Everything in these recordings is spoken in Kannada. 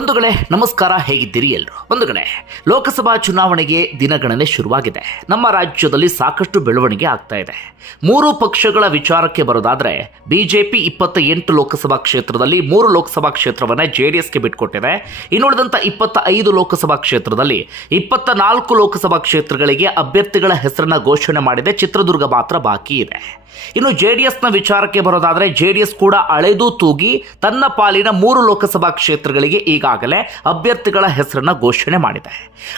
ಬಂಧುಗಳೇ, ನಮಸ್ಕಾರ ಹೇಗಿದ್ದೀರಿ ಎಲ್ಲರೂ ಬಂಧುಗಳೇ, ಲೋಕಸಭಾ ಚುನಾವಣೆಗೆ ದಿನಗಣನೆ ಶುರುವಾಗಿದೆ. ನಮ್ಮ ರಾಜ್ಯದಲ್ಲಿ ಸಾಕಷ್ಟು ಬೆಳವಣಿಗೆ ಆಗ್ತಾ ಇದೆ. ಮೂರು ಪಕ್ಷಗಳ ವಿಚಾರಕ್ಕೆ ಬರೋದಾದ್ರೆ, ಬಿಜೆಪಿ ಇಪ್ಪತ್ತ ಎಂಟು ಲೋಕಸಭಾ ಕ್ಷೇತ್ರದಲ್ಲಿ ಮೂರು ಲೋಕಸಭಾ ಕ್ಷೇತ್ರವನ್ನ ಎಸ್ಗೆ ಬಿಟ್ಕೊಟ್ಟಿದೆ. ಇನ್ನುಳಿದಂತ ಇಪ್ಪತ್ತ ಐದು ಲೋಕಸಭಾ ಕ್ಷೇತ್ರದಲ್ಲಿ ಇಪ್ಪತ್ತ ನಾಲ್ಕು ಲೋಕಸಭಾ ಕ್ಷೇತ್ರಗಳಿಗೆ ಅಭ್ಯರ್ಥಿಗಳ ಹೆಸರನ್ನ ಘೋಷಣೆ ಮಾಡಿದೆ. ಚಿತ್ರದುರ್ಗ ಮಾತ್ರ ಬಾಕಿ ಇದೆ. ಇನ್ನು ಜೆಡಿಎಸ್ನ ವಿಚಾರಕ್ಕೆ ಬರೋದಾದ್ರೆ ಜೆಡಿಎಸ್ ಕೂಡ ಅಳೆದು ತೂಗಿ ತನ್ನ ಪಾಲಿನ ಮೂರು ಲೋಕಸಭಾ ಕ್ಷೇತ್ರಗಳಿಗೆ ಈಗಾಗಲೇ ಅಭ್ಯರ್ಥಿಗಳ ಹೆಸರನ್ನು ಘೋಷಣೆ ಮಾಡಿದೆ.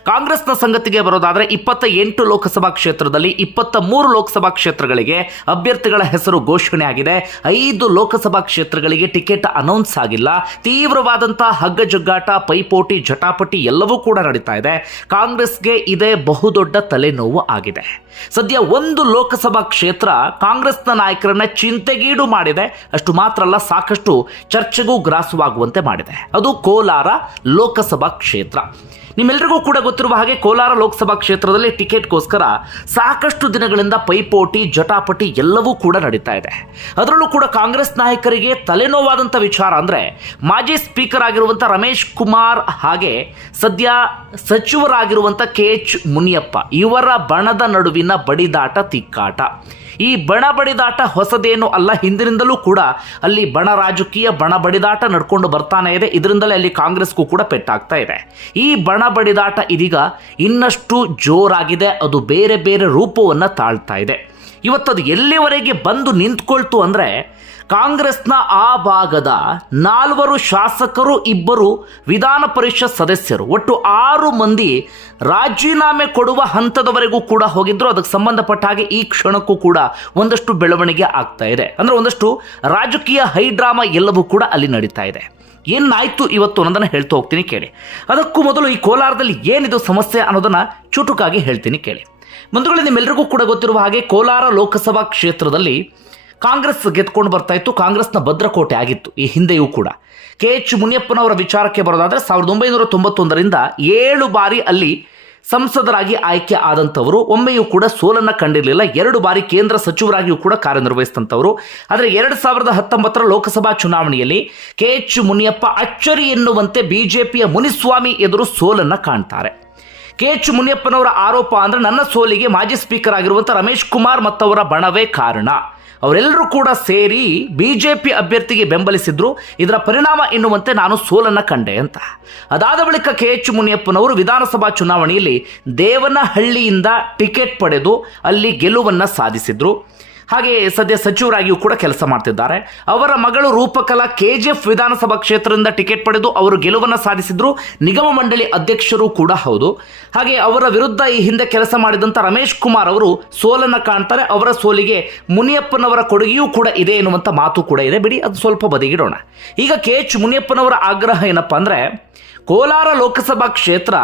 ಕಾಂಗ್ರೆಸ್ನ ಸಂಗತಿಗೆ ಬರೋದಾದರೆ ಇಪ್ಪತ್ತ ಎಂಟು ಲೋಕಸಭಾ ಕ್ಷೇತ್ರದಲ್ಲಿ ಇಪ್ಪತ್ತ ಮೂರು ಲೋಕಸಭಾ ಕ್ಷೇತ್ರಗಳಿಗೆ ಅಭ್ಯರ್ಥಿಗಳ ಹೆಸರು ಘೋಷಣೆ ಆಗಿದೆ. ಐದು ಲೋಕಸಭಾ ಕ್ಷೇತ್ರಗಳಿಗೆ ಟಿಕೆಟ್ ಅನೌನ್ಸ್ ಆಗಿಲ್ಲ. ತೀವ್ರವಾದಂತಹ ಹಗ್ಗಜಗ್ಗಾಟ, ಪೈಪೋಟಿ, ಜಟಾಪಟಿ ಎಲ್ಲವೂ ಕೂಡ ನಡೀತಾ ಇದೆ. ಕಾಂಗ್ರೆಸ್ಗೆ ಇದೇ ಬಹುದೊಡ್ಡ ತಲೆನೋವು ಆಗಿದೆ. ಸದ್ಯ ಒಂದು ಲೋಕಸಭಾ ಕ್ಷೇತ್ರ ಕಾಂಗ್ರೆಸ್ನ ನಾಯಕರನ್ನ ಚಿಂತೆಗೀಡು ಮಾಡಿದೆ. ಅಷ್ಟು ಮಾತ್ರ ಅಲ್ಲ, ಸಾಕಷ್ಟು ಚರ್ಚೆಗೂ ಗ್ರಾಸವಾಗುವಂತೆ ಮಾಡಿದೆ. ಅದು ಕೋಲಾರ ಲೋಕಸಭಾ ಕ್ಷೇತ್ರ. ನಿಮ್ಮೆಲ್ಲರಿಗೂ ಕೂಡ ಗೊತ್ತಿರುವ ಹಾಗೆ ಕೋಲಾರ ಲೋಕಸಭಾ ಕ್ಷೇತ್ರದಲ್ಲಿ ಟಿಕೆಟ್ಗೋಸ್ಕರ ಸಾಕಷ್ಟು ದಿನಗಳಿಂದ ಪೈಪೋಟಿ, ಜಟಾಪಟಿ ಎಲ್ಲವೂ ಕೂಡ ನಡೀತಾ ಇದೆ. ಅದರಲ್ಲೂ ಕೂಡ ಕಾಂಗ್ರೆಸ್ ನಾಯಕರಿಗೆ ತಲೆನೋವಾದಂಥ ವಿಚಾರ ಅಂದರೆ ಮಾಜಿ ಸ್ಪೀಕರ್ ಆಗಿರುವಂಥ ರಮೇಶ್ ಕುಮಾರ್ ಹಾಗೆ ಸದ್ಯ ಸಚಿವರಾಗಿರುವಂಥ ಕೆ ಎಚ್ ಮುನಿಯಪ್ಪ ಇವರ ಬಣದ ನಡುವಿನ ಬಡಿದಾಟ, ತಿಕ್ಕಾಟ. ಈ ಬಣ ಬಡಿದಾಟ ಹೊಸದೇನು ಅಲ್ಲ. ಹಿಂದಿನಿಂದಲೂ ಕೂಡ ಅಲ್ಲಿ ಬಣ ರಾಜಕೀಯ, ಬಣ ಬಡಿದಾಟ ನಡ್ಕೊಂಡು ಬರ್ತಾನೆ ಇದೆ. ಇದರಿಂದಲೇ ಅಲ್ಲಿ ಕಾಂಗ್ರೆಸ್ಗೂ ಕೂಡ ಪೆಟ್ಟಾಗ್ತಾ ಇದೆ. ಈ ಬಣ ಬಡಿದಾಟ ಇದೀಗ ಇನ್ನಷ್ಟು ಜೋರಾಗಿದೆ. ಅದು ಬೇರೆ ಬೇರೆ ರೂಪವನ್ನು ತಾಳ್ತಾ ಇದೆ. ಇವತ್ತದು ಎಲ್ಲಿವರೆಗೆ ಬಂದು ನಿಂತ್ಕೊಳ್ತು ಅಂದರೆ ಕಾಂಗ್ರೆಸ್ನ ಆ ಭಾಗದ ನಾಲ್ವರು ಶಾಸಕರು ಇಬ್ಬರು ವಿಧಾನ ಪರಿಷತ್ ಸದಸ್ಯರು. ಒಟ್ಟು ಆರು ಮಂದಿ ರಾಜೀನಾಮೆ ಕೊಡುವ ಹಂತದವರೆಗೂ ಕೂಡ ಹೋಗಿದ್ರು. ಅದಕ್ಕೆ ಸಂಬಂಧಪಟ್ಟ ಹಾಗೆ ಈ ಕ್ಷಣಕ್ಕೂ ಕೂಡ ಒಂದಷ್ಟು ಬೆಳವಣಿಗೆ ಆಗ್ತಾ ಇದೆ. ಅಂದ್ರೆ ಒಂದಷ್ಟು ರಾಜಕೀಯ ಹೈಡ್ರಾಮಾ ಎಲ್ಲವೂ ಕೂಡ ಅಲ್ಲಿ ನಡೀತಾ ಇದೆ. ಏನಾಯ್ತು ಇವತ್ತು ಅನ್ನೋದನ್ನ ಹೇಳ್ತಾ ಹೋಗ್ತೀನಿ ಕೇಳಿ. ಅದಕ್ಕೂ ಮೊದಲು ಈ ಕೋಲಾರದಲ್ಲಿ ಏನಿದು ಸಮಸ್ಯೆ ಅನ್ನೋದನ್ನ ಚುಟುಕಾಗಿ ಹೇಳ್ತೀನಿ ಕೇಳಿ. ಬಂಧುಗಳು ನಿಮ್ಮೆಲ್ಲರಿಗೂ ಕೂಡ ಗೊತ್ತಿರುವ ಹಾಗೆ ಕೋಲಾರ ಲೋಕಸಭಾ ಕ್ಷೇತ್ರದಲ್ಲಿ ಕಾಂಗ್ರೆಸ್ ಗೆದ್ಕೊಂಡು ಬರ್ತಾ ಇತ್ತು, ಕಾಂಗ್ರೆಸ್ನ ಭದ್ರಕೋಟೆ ಆಗಿತ್ತು, ಈ ಹಿಂದೆಯೂ ಕೂಡ. ಕೆ ಎಚ್ ಮುನಿಯಪ್ಪನವರ ವಿಚಾರಕ್ಕೆ ಬರೋದಾದರೆ, ಸಾವಿರದ ಒಂಬೈನೂರ ತೊಂಬತ್ತೊಂದರಿಂದ ಏಳು ಬಾರಿ ಅಲ್ಲಿ ಸಂಸದರಾಗಿ ಆಯ್ಕೆ ಆದಂಥವರು, ಒಮ್ಮೆಯೂ ಕೂಡ ಸೋಲನ್ನು ಕಂಡಿರಲಿಲ್ಲ. ಎರಡು ಬಾರಿ ಕೇಂದ್ರ ಸಚಿವರಾಗಿಯೂ ಕೂಡ ಕಾರ್ಯನಿರ್ವಹಿಸಿದಂಥವರು. ಆದರೆ ಎರಡು ಸಾವಿರದ ಹತ್ತೊಂಬತ್ತರ ಲೋಕಸಭಾ ಚುನಾವಣೆಯಲ್ಲಿ ಕೆ ಎಚ್ ಮುನಿಯಪ್ಪ ಅಚ್ಚರಿ ಎನ್ನುವಂತೆ ಬಿಜೆಪಿಯ ಮುನಿಸ್ವಾಮಿ ಎದುರು ಸೋಲನ್ನು ಕಾಣ್ತಾರೆ. ಕೆ ಎಚ್ ಮುನಿಯಪ್ಪನವರ ಆರೋಪ ಅಂದ್ರೆ ನನ್ನ ಸೋಲಿಗೆ ಮಾಜಿ ಸ್ಪೀಕರ್ ಆಗಿರುವಂಥ ರಮೇಶ್ ಕುಮಾರ್ ಮತ್ತವರ ಬಣವೇ ಕಾರಣ. ಅವರೆಲ್ಲರೂ ಕೂಡ ಸೇರಿ ಬಿಜೆಪಿ ಅಭ್ಯರ್ಥಿಗೆ ಬೆಂಬಲಿಸಿದ್ರು. ಇದರ ಪರಿಣಾಮ ಎನ್ನುವಂತೆ ನಾನು ಸೋಲನ್ನ ಕಂಡೆ ಅಂತ. ಅದಾದ ಬಳಿಕ ಕೆ ಎಚ್ ಮುನಿಯಪ್ಪನವರು ವಿಧಾನಸಭಾ ಚುನಾವಣೆಯಲ್ಲಿ ದೇವನಹಳ್ಳಿಯಿಂದ ಟಿಕೆಟ್ ಪಡೆದು ಅಲ್ಲಿ ಗೆಲುವನ್ನು ಸಾಧಿಸಿದ್ರು. ಹಾಗೆ ಸದ್ಯ ಸಚಿವರಾಗಿಯೂ ಕೂಡ ಕೆಲಸ ಮಾಡ್ತಿದ್ದಾರೆ. ಅವರ ಮಗಳು ರೂಪಕಲಾ ಕೆಜಿಎಫ್ ವಿಧಾನಸಭಾ ಕ್ಷೇತ್ರದಿಂದ ಟಿಕೆಟ್ ಪಡೆದು ಅವರು ಗೆಲುವನ್ನು ಸಾಧಿಸಿದ್ರು. ನಿಗಮ ಮಂಡಳಿ ಅಧ್ಯಕ್ಷರು ಕೂಡ ಹೌದು. ಹಾಗೆ ಅವರ ವಿರುದ್ಧ ಈ ಹಿಂದೆ ಕೆಲಸ ಮಾಡಿದಂಥ ರಮೇಶ್ ಕುಮಾರ್ ಅವರು ಸೋಲನ್ನು ಕಾಣ್ತಾರೆ. ಅವರ ಸೋಲಿಗೆ ಮುನಿಯಪ್ಪನವರ ಕೊಡುಗೆಯೂ ಕೂಡ ಇದೆ ಎನ್ನುವಂಥ ಮಾತು ಕೂಡ ಇದೆ. ಬಿಡಿ, ಅದು ಸ್ವಲ್ಪ ಬದಿಗಿಡೋಣ. ಈಗ ಕೆ ಎಚ್ ಮುನಿಯಪ್ಪನವರ ಆಗ್ರಹ ಏನಪ್ಪಾ ಅಂದರೆ ಕೋಲಾರ ಲೋಕಸಭಾ ಕ್ಷೇತ್ರ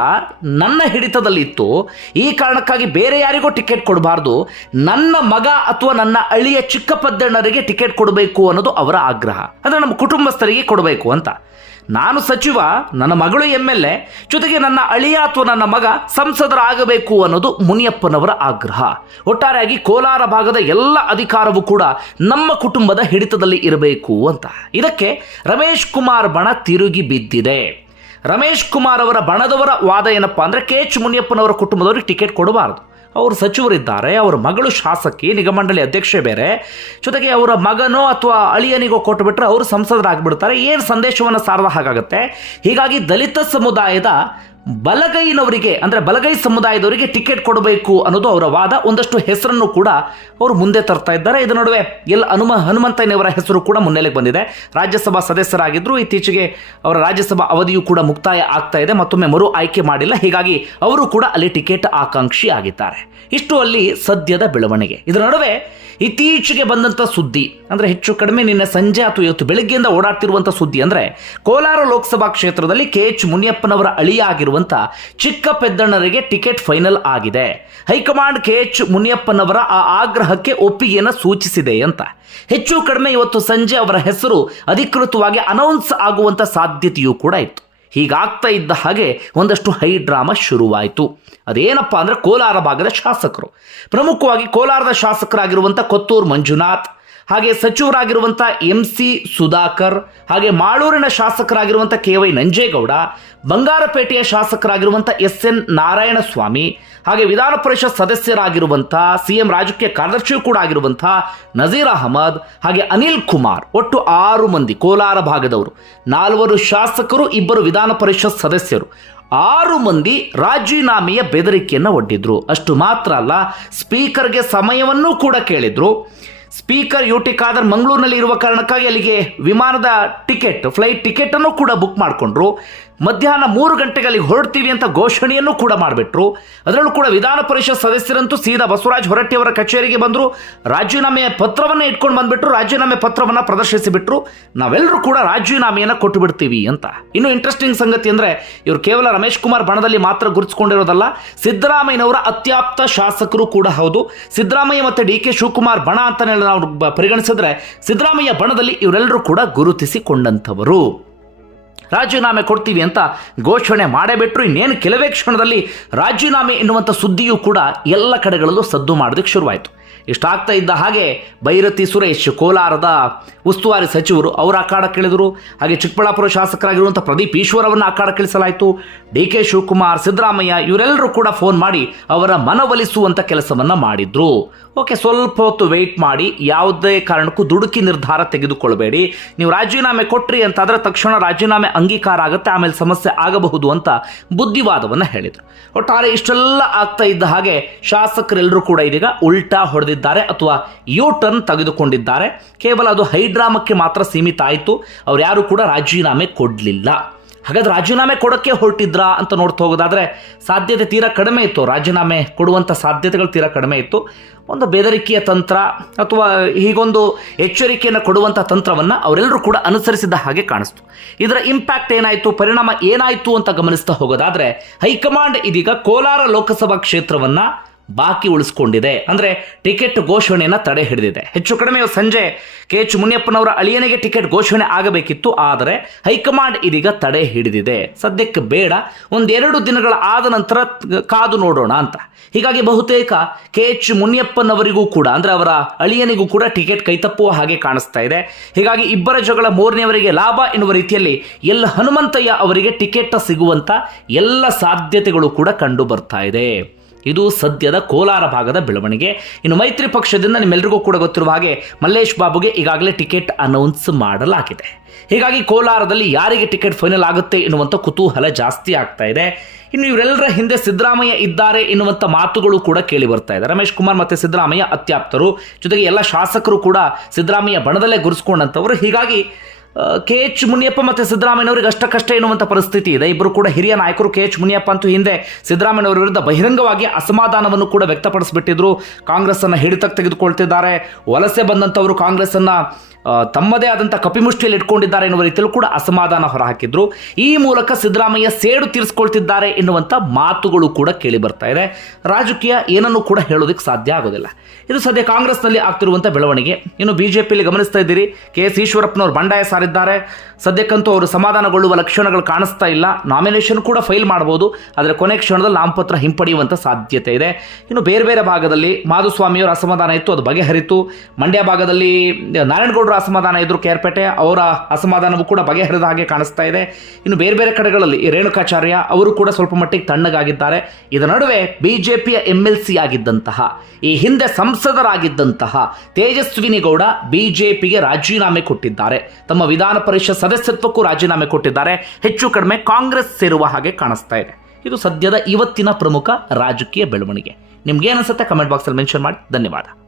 ನನ್ನ ಹಿಡಿತದಲ್ಲಿತ್ತು. ಈ ಕಾರಣಕ್ಕಾಗಿ ಬೇರೆ ಯಾರಿಗೂ ಟಿಕೆಟ್ ಕೊಡಬಾರ್ದು. ನನ್ನ ಮಗ ಅಥವಾ ನನ್ನ ಅಳಿಯ ಚಿಕ್ಕ ಪದ್ದಣ್ಣರಿಗೆ ಟಿಕೆಟ್ ಕೊಡಬೇಕು ಅನ್ನೋದು ಅವರ ಆಗ್ರಹ. ಅಂದರೆ ನಮ್ಮ ಕುಟುಂಬಸ್ಥರಿಗೆ ಕೊಡಬೇಕು ಅಂತ. ನಾನು ಸಚಿವ, ನನ್ನ ಮಗಳು ಎಂ ಎಲ್ ಎ ಜೊತೆಗೆ ನನ್ನ ಅಳಿಯ ಅಥವಾ ನನ್ನ ಮಗ ಸಂಸದರಾಗಬೇಕು ಅನ್ನೋದು ಮುನಿಯಪ್ಪನವರ ಆಗ್ರಹ. ಒಟ್ಟಾರೆಯಾಗಿ ಕೋಲಾರ ಭಾಗದ ಎಲ್ಲ ಅಧಿಕಾರವೂ ಕೂಡ ನಮ್ಮ ಕುಟುಂಬದ ಹಿಡಿತದಲ್ಲಿ ಇರಬೇಕು ಅಂತ. ಇದಕ್ಕೆ ರಮೇಶ್ ಕುಮಾರ್ ಬಣ ತಿರುಗಿ ಬಿದ್ದಿದೆ. ರಮೇಶ್ ಕುಮಾರ್ ಅವರ ಬಣದವರ ವಾದ ಏನಪ್ಪ ಅಂದರೆ ಕೆ ಎಚ್ ಮುನಿಯಪ್ಪನವರ ಕುಟುಂಬದವರಿಗೆ ಟಿಕೆಟ್ ಕೊಡಬಾರದು. ಅವರು ಸಚಿವರಿದ್ದಾರೆ, ಅವರ ಮಗಳು ಶಾಸಕಿ ನಿಗಮಂಡಳಿ ಅಧ್ಯಕ್ಷೆ ಬೇರೆ. ಜೊತೆಗೆ ಅವರ ಮಗನೋ ಅಥವಾ ಅಳಿಯನಿಗೋ ಕೊಟ್ಟುಬಿಟ್ರೆ ಅವರು ಸಂಸದರಾಗ್ಬಿಡ್ತಾರೆ. ಏನು ಸಂದೇಶವನ್ನು ಸಾರದ ಹಾಗಾಗುತ್ತೆ? ಹೀಗಾಗಿ ದಲಿತ ಸಮುದಾಯದ ಬಲಗೈನವರಿಗೆ, ಅಂದರೆ ಬಲಗೈ ಸಮುದಾಯದವರಿಗೆ ಟಿಕೆಟ್ ಕೊಡಬೇಕು ಅನ್ನೋದು ಅವರ ವಾದ. ಒಂದಷ್ಟು ಹೆಸರನ್ನು ಕೂಡ ಅವರು ಮುಂದೆ ತರ್ತಾ ಇದ್ದಾರೆ. ಇದರ ನಡುವೆ ಎಲ್ ಹನುಮ, ಹನುಮಂತಯ್ಯನವರ ಹೆಸರು ಕೂಡ ಮುನ್ನೆಲೆಗೆ ಬಂದಿದೆ. ರಾಜ್ಯಸಭಾ ಸದಸ್ಯರಾಗಿದ್ದರು ಇತ್ತೀಚೆಗೆ ಅವರ ರಾಜ್ಯಸಭಾ ಅವಧಿಯು ಕೂಡ ಮುಕ್ತಾಯ ಆಗ್ತಾ ಇದೆ. ಮತ್ತೊಮ್ಮೆ ಮರು ಆಯ್ಕೆ ಮಾಡಿಲ್ಲ. ಹೀಗಾಗಿ ಅವರು ಕೂಡ ಅಲ್ಲಿ ಟಿಕೆಟ್ ಆಕಾಂಕ್ಷಿ ಆಗಿದ್ದಾರೆ ಇಷ್ಟು ಅಲ್ಲಿ ಸದ್ಯದ ಬೆಳವಣಿಗೆ. ಇದರ ನಡುವೆ ಇತ್ತೀಚೆಗೆ ಬಂದಂಥ ಸುದ್ದಿ, ಅಂದರೆ ಹೆಚ್ಚು ಕಡಿಮೆ ನಿನ್ನೆ ಸಂಜೆ ಅಥವಾ ಇವತ್ತು ಬೆಳಗ್ಗೆಯಿಂದ ಓಡಾಡ್ತಿರುವಂಥ ಸುದ್ದಿ, ಅಂದರೆ ಕೋಲಾರ ಲೋಕಸಭಾ ಕ್ಷೇತ್ರದಲ್ಲಿ ಕೆ ಎಚ್ ಮುನಿಯಪ್ಪನವರ ಅಳಿಯ ಆಗಿರುವಂಥ ಚಿಕ್ಕ ಪೆದ್ದಣ್ಣರಿಗೆ ಟಿಕೆಟ್ ಫೈನಲ್ ಆಗಿದೆ. ಹೈಕಮಾಂಡ್ ಕೆ ಎಚ್ ಮುನಿಯಪ್ಪನವರ ಆ ಆಗ್ರಹಕ್ಕೆ ಒಪ್ಪಿಗೆಯನ್ನು ಸೂಚಿಸಿದೆ ಅಂತ. ಹೆಚ್ಚು ಕಡಿಮೆ ಇವತ್ತು ಸಂಜೆ ಅವರ ಹೆಸರು ಅಧಿಕೃತವಾಗಿ ಅನೌನ್ಸ್ ಆಗುವಂಥ ಸಾಧ್ಯತೆಯೂ ಕೂಡ ಇತ್ತು. ಹೀಗಾಗ್ತಾ ಇದ್ದ ಹಾಗೆ ಒಂದಷ್ಟು ಹೈ ಡ್ರಾಮಾ ಶುರುವಾಯಿತು. ಅದೇನಪ್ಪ ಅಂದರೆ ಕೋಲಾರ ಭಾಗದ ಶಾಸಕರು. ಪ್ರಮುಖವಾಗಿ ಕೋಲಾರದ ಶಾಸಕರಾಗಿರುವಂಥ ಕೊತ್ತೂರು ಮಂಜುನಾಥ್ ಹಾಗೆ ಸಚಿವರಾಗಿರುವಂಥ ಎಂ ಸಿ ಸುಧಾಕರ್, ಹಾಗೆ ಮಾಳೂರಿನ ಶಾಸಕರಾಗಿರುವಂಥ ಕೆ ವೈ ನಂಜೇಗೌಡ, ಬಂಗಾರಪೇಟೆಯ ಶಾಸಕರಾಗಿರುವಂಥ ಎಸ್ ಎನ್ ನಾರಾಯಣಸ್ವಾಮಿ, ಹಾಗೆ ವಿಧಾನ ಪರಿಷತ್ ಸದಸ್ಯರಾಗಿರುವಂಥ ಸಿ ಎಂ ರಾಜಕೀಯ ಕಾರ್ಯದರ್ಶಿಯೂ ಕೂಡ ಆಗಿರುವಂಥ ನಜೀರ್ ಅಹಮದ್, ಹಾಗೆ ಅನಿಲ್ ಕುಮಾರ್, ಒಟ್ಟು ಆರು ಮಂದಿ ಕೋಲಾರ ಭಾಗದವರು. ನಾಲ್ವರು ಶಾಸಕರು, ಇಬ್ಬರು ವಿಧಾನ ಪರಿಷತ್ ಸದಸ್ಯರು. ಆರು ಮಂದಿ ರಾಜೀನಾಮೆಯ ಬೆದರಿಕೆಯನ್ನು ಒಡ್ಡಿದ್ರು. ಅಷ್ಟು ಮಾತ್ರ ಅಲ್ಲ, ಸ್ಪೀಕರ್ಗೆ ಸಮಯವನ್ನೂ ಕೂಡ ಕೇಳಿದ್ರು. ಸ್ಪೀಕರ್ ಯು ಟಿ ಖಾದರ್ ಮಂಗಳೂರಿನಲ್ಲಿ ಇರುವ ಕಾರಣಕ್ಕಾಗಿ ಅಲ್ಲಿಗೆ ವಿಮಾನದ ಟಿಕೆಟ್, ಫ್ಲೈಟ್ ಟಿಕೆಟನ್ನು ಕೂಡ ಬುಕ್ ಮಾಡಿಕೊಂಡ್ರು. ಮಧ್ಯಾಹ್ನ ಮೂರು ಗಂಟೆಗೆ ಅಲ್ಲಿಗೆ ಹೊರಡ್ತೀವಿ ಅಂತ ಘೋಷಣೆಯನ್ನು ಕೂಡ ಮಾಡಿಬಿಟ್ರು. ಅದರಲ್ಲೂ ಕೂಡ ವಿಧಾನ ಪರಿಷತ್ ಸದಸ್ಯರಂತೂ ಸೀದಾ ಬಸವರಾಜ್ ಹೊರಟ್ಟಿಯವರ ಕಚೇರಿಗೆ ಬಂದರು. ರಾಜೀನಾಮೆಯ ಪತ್ರವನ್ನು ಇಟ್ಕೊಂಡು ಬಂದ್ಬಿಟ್ರು. ರಾಜೀನಾಮೆ ಪತ್ರವನ್ನು ಪ್ರದರ್ಶಿಸಿಬಿಟ್ರು. ನಾವೆಲ್ಲರೂ ಕೂಡ ರಾಜೀನಾಮೆಯನ್ನು ಕೊಟ್ಟು ಬಿಡ್ತೀವಿ ಅಂತ. ಇನ್ನು ಇಂಟ್ರೆಸ್ಟಿಂಗ್ ಸಂಗತಿ ಅಂದರೆ ಇವರು ಕೇವಲ ರಮೇಶ್ ಕುಮಾರ್ ಬಣದಲ್ಲಿ ಮಾತ್ರ ಗುರುತಿಸಿಕೊಂಡಿರೋದಲ್ಲ, ಸಿದ್ದರಾಮಯ್ಯನವರ ಅತ್ಯಾಪ್ತ ಶಾಸಕರು ಕೂಡ ಹೌದು. ಸಿದ್ದರಾಮಯ್ಯ ಮತ್ತು ಡಿ ಕೆ ಶಿವಕುಮಾರ್ ಬಣ ಅಂತ ನಾವು ಪರಿಗಣಿಸಿದ್ರೆ ಸಿದ್ದರಾಮಯ್ಯ ಬಣದಲ್ಲಿ ಇವರೆಲ್ಲರೂ ಕೂಡ ಗುರುತಿಸಿಕೊಂಡಂಥವರು. ರಾಜೀನಾಮೆ ಕೊಡ್ತೀವಿ ಅಂತ ಘೋಷಣೆ ಮಾಡೇ ಬಿಟ್ಟರು ಇನ್ನೇನು ಕೆಲವೇ ಕ್ಷಣದಲ್ಲಿ ರಾಜೀನಾಮೆ ಎನ್ನುವಂಥ ಸುದ್ದಿಯೂ ಕೂಡ ಎಲ್ಲ ಕಡೆಗಳಲ್ಲೂ ಸದ್ದು ಮಾಡೋದಕ್ಕೆ ಶುರುವಾಯಿತು. ಇಷ್ಟಾಗ್ತಾ ಇದ್ದ ಹಾಗೆ ಭೈರತಿ ಸುರೇಶ್ ಕೋಲಾರದ ಉಸ್ತುವಾರಿ ಸಚಿವರು ಅವರ ಅಖಾಡಕ್ಕಿಳಿದರು ಹಾಗೆ ಚಿಕ್ಕಬಳ್ಳಾಪುರ ಶಾಸಕರಾಗಿರುವಂಥ ಪ್ರದೀಪ್ ಈಶ್ವರ್ ಅವರನ್ನು ಅಖಾಡಕ್ಕಿಳಿಸಲಾಯಿತು ಡಿ ಕೆ ಶಿವಕುಮಾರ್, ಸಿದ್ದರಾಮಯ್ಯ ಇವರೆಲ್ಲರೂ ಕೂಡ ಫೋನ್ ಮಾಡಿ ಅವರ ಮನವೊಲಿಸುವಂಥ ಕೆಲಸವನ್ನು ಮಾಡಿದರು. ಓಕೆ, ಸ್ವಲ್ಪ ಹೊತ್ತು ವೆಯ್ಟ್ ಮಾಡಿ, ಯಾವುದೇ ಕಾರಣಕ್ಕೂ ದುಡುಕಿ ನಿರ್ಧಾರ ತೆಗೆದುಕೊಳ್ಬೇಡಿ. ನೀವು ರಾಜೀನಾಮೆ ಕೊಟ್ರಿ ಅಂತಾದರೆ ತಕ್ಷಣ ರಾಜೀನಾಮೆ ಅಂಗೀಕಾರ ಆಗುತ್ತೆ, ಆಮೇಲೆ ಸಮಸ್ಯೆ ಆಗಬಹುದು ಅಂತ ಬುದ್ಧಿವಾದವನ್ನು ಹೇಳಿದರು. ಒಟ್ಟಾರೆ ಇಷ್ಟೆಲ್ಲ ಆಗ್ತಾ ಇದ್ದ ಹಾಗೆ ಶಾಸಕರೆಲ್ಲರೂ ಕೂಡ ಇದೀಗ ಉಲ್ಟಾ ಹೊಡೆದಿದ್ದಾರೆ ಅಥವಾ ಯು ಟರ್ನ್ ತೆಗೆದುಕೊಂಡಿದ್ದಾರೆ. ಕೇವಲ ಅದು ಹೈಡ್ರಾಮಕ್ಕೆ ಮಾತ್ರ ಸೀಮಿತ ಆಯಿತು ಅವ್ರು ಯಾರು ಕೂಡ ರಾಜೀನಾಮೆ ಕೊಡಲಿಲ್ಲ. ಹಾಗಾದ್ರೆ ರಾಜೀನಾಮೆ ಕೊಡೋಕ್ಕೆ ಹೊರಟಿದ್ರಾ ಅಂತ ನೋಡ್ತಾ ಹೋಗೋದಾದ್ರೆ ಸಾಧ್ಯತೆ ತೀರಾ ಕಡಿಮೆ ಇತ್ತು. ರಾಜೀನಾಮೆ ಕೊಡುವಂಥ ಸಾಧ್ಯತೆಗಳು ತೀರಾ ಕಡಿಮೆ ಇತ್ತು. ಒಂದು ಬೆದರಿಕೆಯ ತಂತ್ರ ಅಥವಾ ಹೀಗೊಂದು ಎಚ್ಚರಿಕೆಯನ್ನು ಕೊಡುವಂಥ ತಂತ್ರವನ್ನು ಅವರೆಲ್ಲರೂ ಕೂಡ ಅನುಸರಿಸಿದ ಹಾಗೆ ಕಾಣಿಸ್ತು. ಇದರ ಇಂಪ್ಯಾಕ್ಟ್ ಏನಾಯಿತು? ಪರಿಣಾಮ ಏನಾಯಿತು ಅಂತ ಗಮನಿಸ್ತಾ ಹೋಗೋದಾದ್ರೆ ಹೈಕಮಾಂಡ್ ಇದೀಗ ಕೋಲಾರ ಲೋಕಸಭಾ ಕ್ಷೇತ್ರವನ್ನು ಬಾಕಿ ಉಳಿಸ್ಕೊಂಡಿದೆ. ಅಂದರೆ ಟಿಕೆಟ್ ಘೋಷಣೆಯನ್ನು ತಡೆ ಹಿಡಿದಿದೆ. ಹೆಚ್ಚು ಕಡಿಮೆ ಸಂಜೆ ಕೆ ಎಚ್ ಮುನಿಯಪ್ಪನವರ ಅಳಿಯನಿಗೆ ಟಿಕೆಟ್ ಘೋಷಣೆ ಆಗಬೇಕಿತ್ತು, ಆದರೆ ಹೈಕಮಾಂಡ್ ಇದೀಗ ತಡೆ ಹಿಡಿದಿದೆ. ಸದ್ಯಕ್ಕೆ ಬೇಡ, ಒಂದೆರಡು ದಿನಗಳ ಆದ ನಂತರ ಕಾದು ನೋಡೋಣ ಅಂತ. ಹೀಗಾಗಿ ಬಹುತೇಕ ಕೆ ಎಚ್ ಮುನಿಯಪ್ಪನವರಿಗೂ ಕೂಡ, ಅಂದರೆ ಅವರ ಅಳಿಯನಿಗೂ ಕೂಡ ಟಿಕೆಟ್ ಕೈತಪ್ಪುವ ಹಾಗೆ ಕಾಣಿಸ್ತಾ ಇದೆ. ಹೀಗಾಗಿ ಇಬ್ಬರ ಜಗಳ ಮೂರನೆಯವರಿಗೆ ಲಾಭ ಎನ್ನುವ ರೀತಿಯಲ್ಲಿ ಎಲ್ಲ ಹನುಮಂತಯ್ಯ ಅವರಿಗೆ ಟಿಕೆಟ್ ಸಿಗುವಂತ ಎಲ್ಲ ಸಾಧ್ಯತೆಗಳು ಕೂಡ ಕಂಡು ಬರ್ತಾ ಇದೆ. ಇದು ಸದ್ಯದ ಕೋಲಾರ ಭಾಗದ ಬೆಳವಣಿಗೆ. ಇನ್ನು ಮೈತ್ರಿ ಪಕ್ಷದಿಂದ ನಿಮ್ಮೆಲ್ಲರಿಗೂ ಕೂಡ ಗೊತ್ತಿರುವ ಹಾಗೆ ಮಲ್ಲೇಶ್ ಬಾಬುಗೆ ಈಗಾಗಲೇ ಟಿಕೆಟ್ ಅನೌನ್ಸ್ ಮಾಡಲಾಗಿದೆ. ಹೀಗಾಗಿ ಕೋಲಾರದಲ್ಲಿ ಯಾರಿಗೆ ಟಿಕೆಟ್ ಫೈನಲ್ ಆಗುತ್ತೆ ಎನ್ನುವಂಥ ಕುತೂಹಲ ಜಾಸ್ತಿ ಆಗ್ತಾ ಇದೆ. ಇನ್ನು ಇವರೆಲ್ಲರ ಹಿಂದೆ ಸಿದ್ದರಾಮಯ್ಯ ಇದ್ದಾರೆ ಎನ್ನುವಂಥ ಮಾತುಗಳು ಕೂಡ ಕೇಳಿ ಬರ್ತಾ ಇದೆ. ರಮೇಶ್ ಕುಮಾರ್ ಮತ್ತು ಸಿದ್ದರಾಮಯ್ಯ ಅತ್ಯಾಪ್ತರು. ಜೊತೆಗೆ ಎಲ್ಲ ಶಾಸಕರು ಕೂಡ ಸಿದ್ದರಾಮಯ್ಯ ಬಣದಲ್ಲೇ ಗುರುಸ್ಕೊಂಡಂಥವರು ಹೀಗಾಗಿ ಕೆ ಎಚ್ ಮುನಿಯಪ್ಪ ಮತ್ತು ಸಿದ್ದರಾಮಯ್ಯನವರಿಗೆ ಕಷ್ಟ ಎನ್ನುವಂಥ ಪರಿಸ್ಥಿತಿ ಇದೆ. ಇಬ್ಬರು ಕೂಡ ಹಿರಿಯ ನಾಯಕರು ಕೆ ಎಚ್ ಮುನಿಯಪ್ಪ ಅಂತೂ ಹಿಂದೆ ಸಿದ್ದರಾಮಯ್ಯನವರ ವಿರುದ್ಧ ಬಹಿರಂಗವಾಗಿ ಅಸಮಾಧಾನವನ್ನು ಕೂಡ ವ್ಯಕ್ತಪಡಿಸಿಬಿಟ್ಟಿದ್ರು. ಕಾಂಗ್ರೆಸ್ಸನ್ನು ಹಿಡಿತಕ್ಕೆ ತೆಗೆದುಕೊಳ್ತಿದ್ದಾರೆ. ವಲಸೆ ಬಂದಂಥವರು ಕಾಂಗ್ರೆಸ್ಸನ್ನು ತಮ್ಮದೇ ಆದಂಥ ಕಪಿಮುಷ್ಟಿಯಲ್ಲಿ ಇಟ್ಕೊಂಡಿದ್ದಾರೆ ಎನ್ನುವ ರೀತಿಯಲ್ಲೂ ಕೂಡ ಅಸಮಾಧಾನ ಹೊರಹಾಕಿದ್ರು. ಈ ಮೂಲಕ ಸಿದ್ದರಾಮಯ್ಯ ಸೇಡು ತೀರಿಸಿಕೊಳ್ತಿದ್ದಾರೆ ಎನ್ನುವಂಥ ಮಾತುಗಳು ಕೂಡ ಕೇಳಿ ಬರ್ತಾ ಇದೆ. ರಾಜಕೀಯ ಏನನ್ನು ಕೂಡ ಹೇಳೋದಕ್ಕೆ ಸಾಧ್ಯ ಆಗೋದಿಲ್ಲ. ಇದು ಸದ್ಯ ಕಾಂಗ್ರೆಸ್ನಲ್ಲಿ ಆಗ್ತಿರುವಂಥ ಬೆಳವಣಿಗೆ. ಇನ್ನು ಬಿಜೆಪಿಯಲ್ಲಿ ಗಮನಿಸ್ತಾ ಇದ್ದೀರಿ. ಕೆ ಎಸ್ ಈಶ್ವರಪ್ಪನವರು ಬಂಡಾಯ ಸಾರಿದ್ದಾರೆ ಸದ್ಯಕ್ಕಂತೂ ಅವರು ಸಮಾಧಾನಗೊಳ್ಳುವ ಲಕ್ಷಣಗಳು ಕಾಣಿಸ್ತಾ ಇಲ್ಲ. ನಾಮಿನೇಷನ್ ಕೂಡ ಫೈಲ್ ಮಾಡಬಹುದು ಆದರೆ ಕೊನೆ ಕ್ಷಣದಲ್ಲಿ ನಾಮಪತ್ರ ಹಿಂಪಡೆಯುವಂಥ ಸಾಧ್ಯತೆ ಇದೆ. ಇನ್ನು ಬೇರೆ ಬೇರೆ ಭಾಗದಲ್ಲಿ ಮಾಧುಸ್ವಾಮಿಯವರ ಅಸಮಾಧಾನ ಇತ್ತು, ಅದು ಬಗೆಹರಿತು. ಮಂಡ್ಯ ಭಾಗದಲ್ಲಿ ನಾರಾಯಣಗೌಡರ ಅಸಮಾಧಾನ ಇದ್ರು ಕೇರ್ಪೇಟೆ, ಅವರ ಅಸಮಾಧಾನವೂ ಕೂಡ ಬಗೆಹರಿದ ಹಾಗೆ ಕಾಣಿಸ್ತಾ ಇದೆ. ಇನ್ನು ಬೇರೆ ಬೇರೆ ಕಡೆಗಳಲ್ಲಿ ರೇಣುಕಾಚಾರ್ಯ ಅವರು ಕೂಡ ಸ್ವಲ್ಪ ಮಟ್ಟಿಗೆ ತಣ್ಣಗಾಗಿದ್ದಾರೆ. ಇದರ ನಡುವೆ ಬಿಜೆಪಿಯ ಎಂ ಎಲ್ ಸಿ ಆಗಿದ್ದಂತಹ, ಈ ಹಿಂದೆ ಸಂಸದರಾಗಿದ್ದಂತಹ ತೇಜಸ್ವಿನಿ ಗೌಡ ಬಿಜೆಪಿಗೆ ರಾಜೀನಾಮೆ ಕೊಟ್ಟಿದ್ದಾರೆ. ತಮ್ಮ ವಿಧಾನ ಪರಿಷತ್ ಸದಸ್ಯತ್ವಕ್ಕೂ ರಾಜೀನಾಮೆ ಕೊಟ್ಟಿದ್ದಾರೆ. ಹೆಚ್ಚು ಕಡಿಮೆ ಕಾಂಗ್ರೆಸ್ ಸೇರುವ ಹಾಗೆ ಕಾಣಿಸ್ತಾ ಇದೆ. ಇದು ಸದ್ಯದ ಇವತ್ತಿನ ಪ್ರಮುಖ ರಾಜಕೀಯ ಬೆಳವಣಿಗೆ. ನಿಮ್ಗೆ ಏನಿಸುತ್ತೆ ಕಮೆಂಟ್ ಬಾಕ್ಸಲ್ಲಿ ಮೆನ್ಷನ್ ಮಾಡಿ. ಧನ್ಯವಾದ.